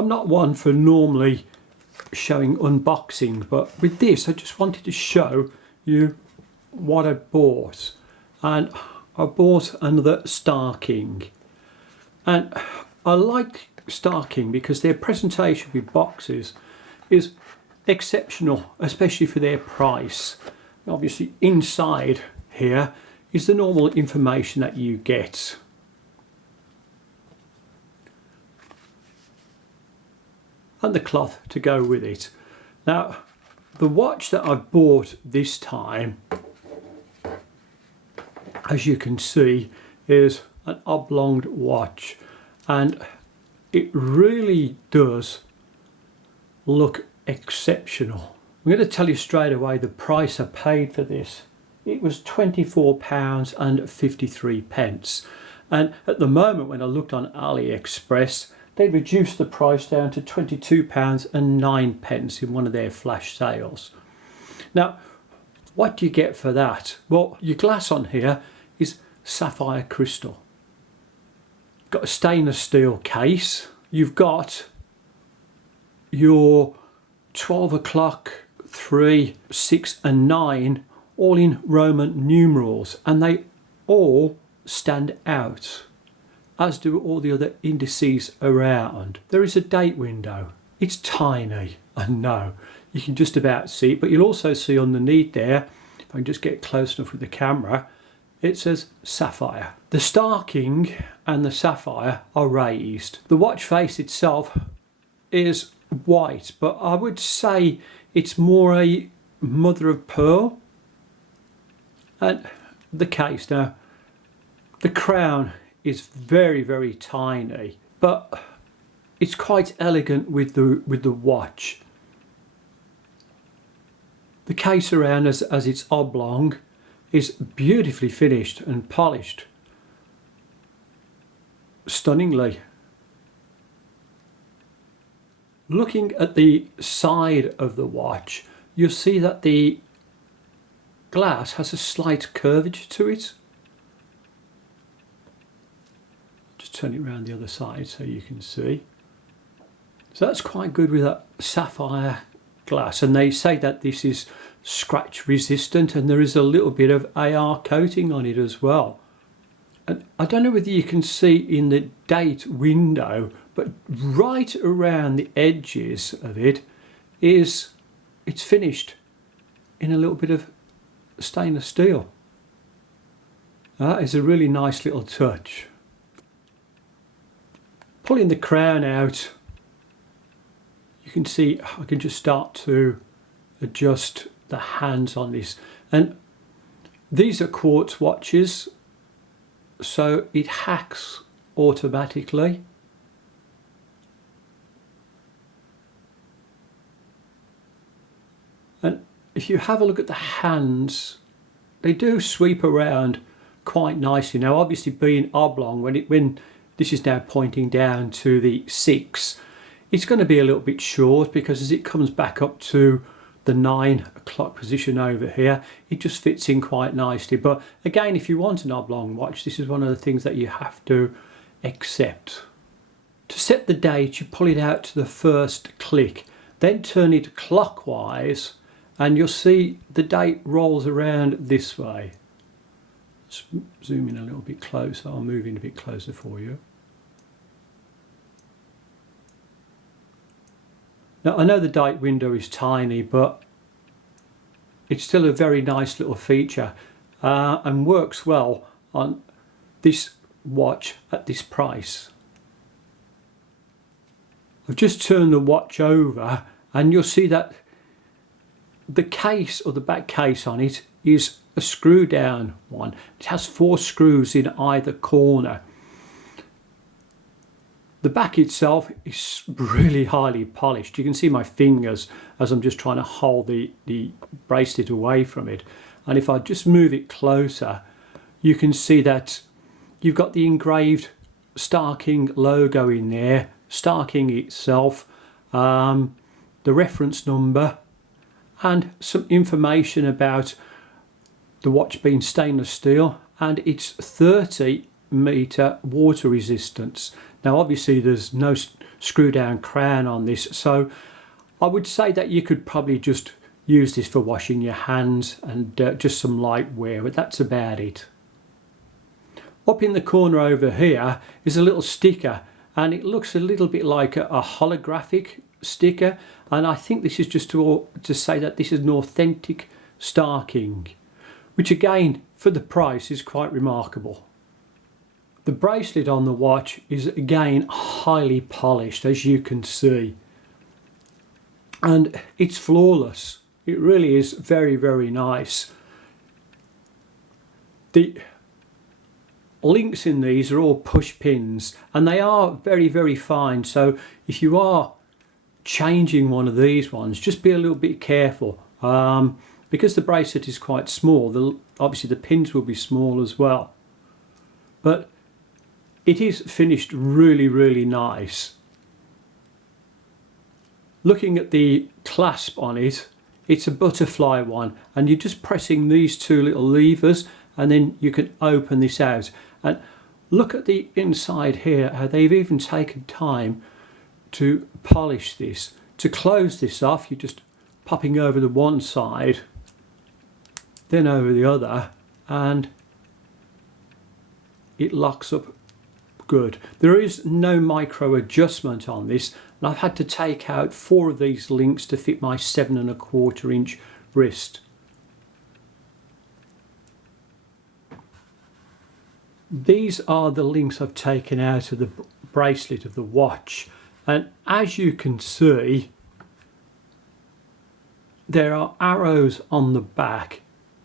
I'm not one for normally showing unboxing, but with this I just wanted to show you what I bought. And I bought another Star King, and I like Star King because their presentation with boxes is exceptional, especially for their price. Obviously inside here is the normal information that you get. And the cloth to go with it. Now, the watch that I bought this time, as you can see, is an oblong watch, and it really does look exceptional. I'm going to tell you straight away the price I paid for this. It was £24.53, and at the moment when I looked on AliExpress, they reduced the price down to £22.09 in one of their flash sales. Now, what do you get for that? Well, your glass on here is sapphire crystal. Got a stainless steel case. You've got your 12 o'clock, 3, 6 and 9 all in Roman numerals, and they all stand out, as do all the other indices around. There is a date window. It's tiny, I know. You can just about see it, but you'll also see underneath there, if I can just get close enough with the camera, it says Sapphire. The Star King and the Sapphire are raised. The watch face itself is white, but I would say it's more a mother of pearl. And the case, now, the crown is very, very tiny, but it's quite elegant with the watch. The case around, as it's oblong, is beautifully finished and polished, stunningly. Looking at the side of the watch, you'll see that the glass has a slight curvature to it. Just turn it around the other side so you can see. So that's quite good with that sapphire glass, and they say that this is scratch resistant, and there is a little bit of AR coating on it as well. And I don't know whether you can see in the date window, but right around the edges of it it's finished in a little bit of stainless steel. That is a really nice little touch. Pulling the crown out, you can see I can just start to adjust the hands on this, and these are quartz watches, so it hacks automatically. And if you have a look at the hands, they do sweep around quite nicely. Now obviously being oblong, when this is now pointing down to the 6, it's going to be a little bit short, because as it comes back up to the 9 o'clock position over here, it just fits in quite nicely. But again, if you want an oblong watch, this is one of the things that you have to accept. To set the date, you pull it out to the first click, then turn it clockwise, and you'll see the date rolls around this way. Let's zoom in a little bit closer. I'll move in a bit closer for you. Now I know the date window is tiny, but it's still a very nice little feature, and works well on this watch at this price. I've just turned the watch over, and you'll see that the case, or the back case on it, is a screw down one. It has 4 screws in either corner. The back itself is really highly polished. You can see my fingers as I'm just trying to hold the bracelet away from it. And if I just move it closer, you can see that you've got the engraved Star King logo in there, Star King itself, the reference number, and some information about the watch being stainless steel and its 30-meter water resistance. Now obviously there's no screw down crown on this, so I would say that you could probably just use this for washing your hands and just some light wear, but that's about it. Up in the corner over here is a little sticker, and it looks a little bit like a holographic sticker, and I think this is just to say that this is an authentic Star King, which again for the price is quite remarkable. The bracelet on the watch is again highly polished, as you can see, and it's flawless. It really is very, very nice. The links in these are all push pins, and they are very, very fine, so if you are changing one of these ones, just be a little bit careful, because the bracelet is quite small. Obviously the pins will be small as well, but it is finished really, really nice. Looking at the clasp on it, it's a butterfly one, and you're just pressing these two little levers and then you can open this out. And look at the inside here, how they've even taken time to polish this. To close this off, you're just popping over the one side, then over the other, and it locks up good. There is no micro adjustment on this, and I've had to take out 4 of these links to fit my 7¼ inch wrist. These are the links I've taken out of the bracelet of the watch, and as you can see, there are arrows on the back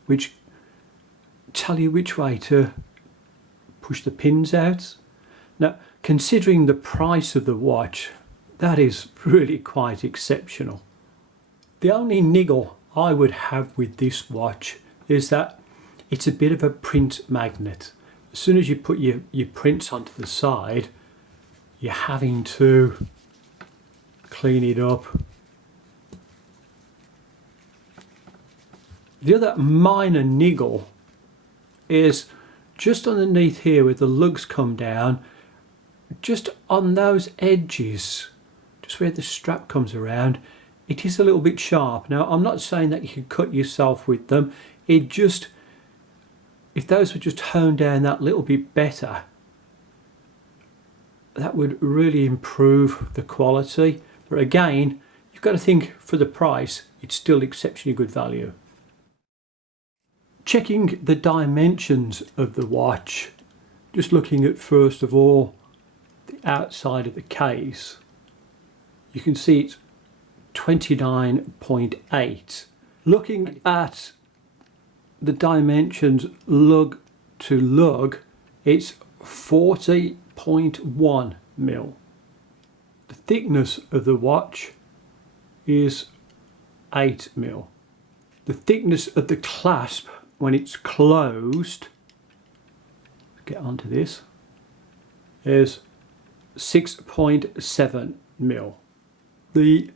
which tell you which way to push the pins out. Now, considering the price of the watch, that is really quite exceptional. The only niggle I would have with this watch is that it's a bit of a print magnet. As soon as you put your prints onto the side, you're having to clean it up. The other minor niggle is just underneath here where the lugs come down, just on those edges, just where the strap comes around, it is a little bit sharp. Now, I'm not saying that you can cut yourself with them. It just, if those were just honed down that little bit better, that would really improve the quality. But again, you've got to think for the price, it's still exceptionally good value. Checking the dimensions of the watch, just looking at first of all the outside of the case, you can see it's 29.8. Looking at the dimensions lug to lug, it's 40.1 mil. The thickness of the watch is 8 mil. The thickness of the clasp when it's closed, get onto this, is 6.7 mil. The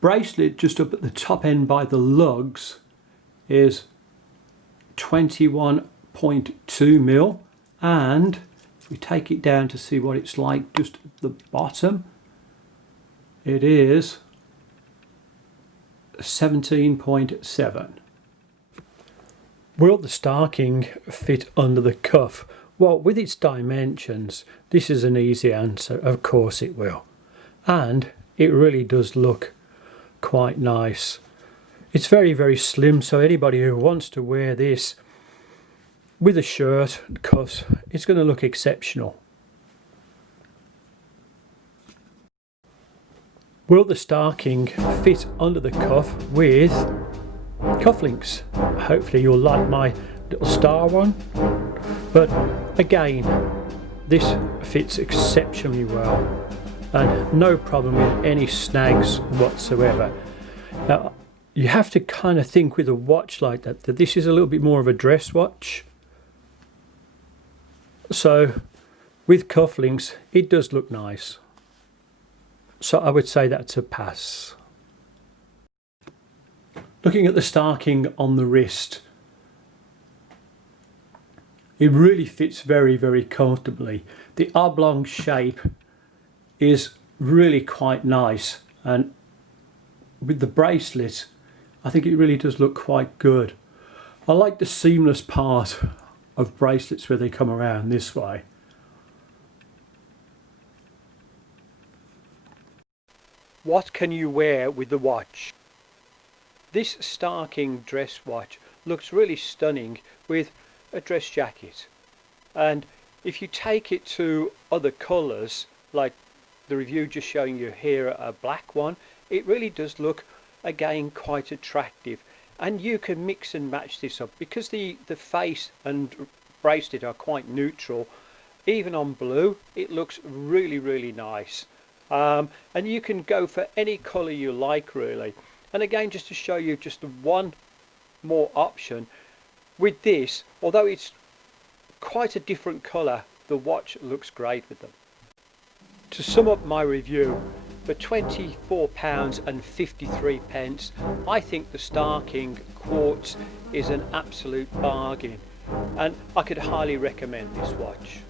bracelet just up at the top end by the lugs is 21.2 mil, and if we take it down to see what it's like just at the bottom, it is 17.7. Will the Star King fit under the cuff? Well, with its dimensions, this is an easy answer. Of course it will. And it really does look quite nice. It's very, very slim, so anybody who wants to wear this with a shirt and cuffs, it's going to look exceptional. Will the Star King fit under the cuff with cufflinks? Hopefully you'll like my little star one, but again, this fits exceptionally well and no problem with any snags whatsoever. Now, you have to kind of think with a watch like that this is a little bit more of a dress watch, so with cufflinks it does look nice, so I would say that's a pass. Looking at the Star King on the wrist, it really fits very, very comfortably. The oblong shape is really quite nice, and with the bracelet I think it really does look quite good. I like the seamless part of bracelets where they come around this way. What can you wear with the watch? This Star King dress watch looks really stunning with a dress jacket, and if you take it to other colours, like the review just showing you here a black one, it really does look again quite attractive. And you can mix and match this up because the face and bracelet are quite neutral. Even on blue it looks really nice, and you can go for any colour you like really. And again, just to show you just one more option with this, although it's quite a different colour, the watch looks great with them. To sum up my review, for £24.53 I think the Star King quartz is an absolute bargain, and I could highly recommend this watch.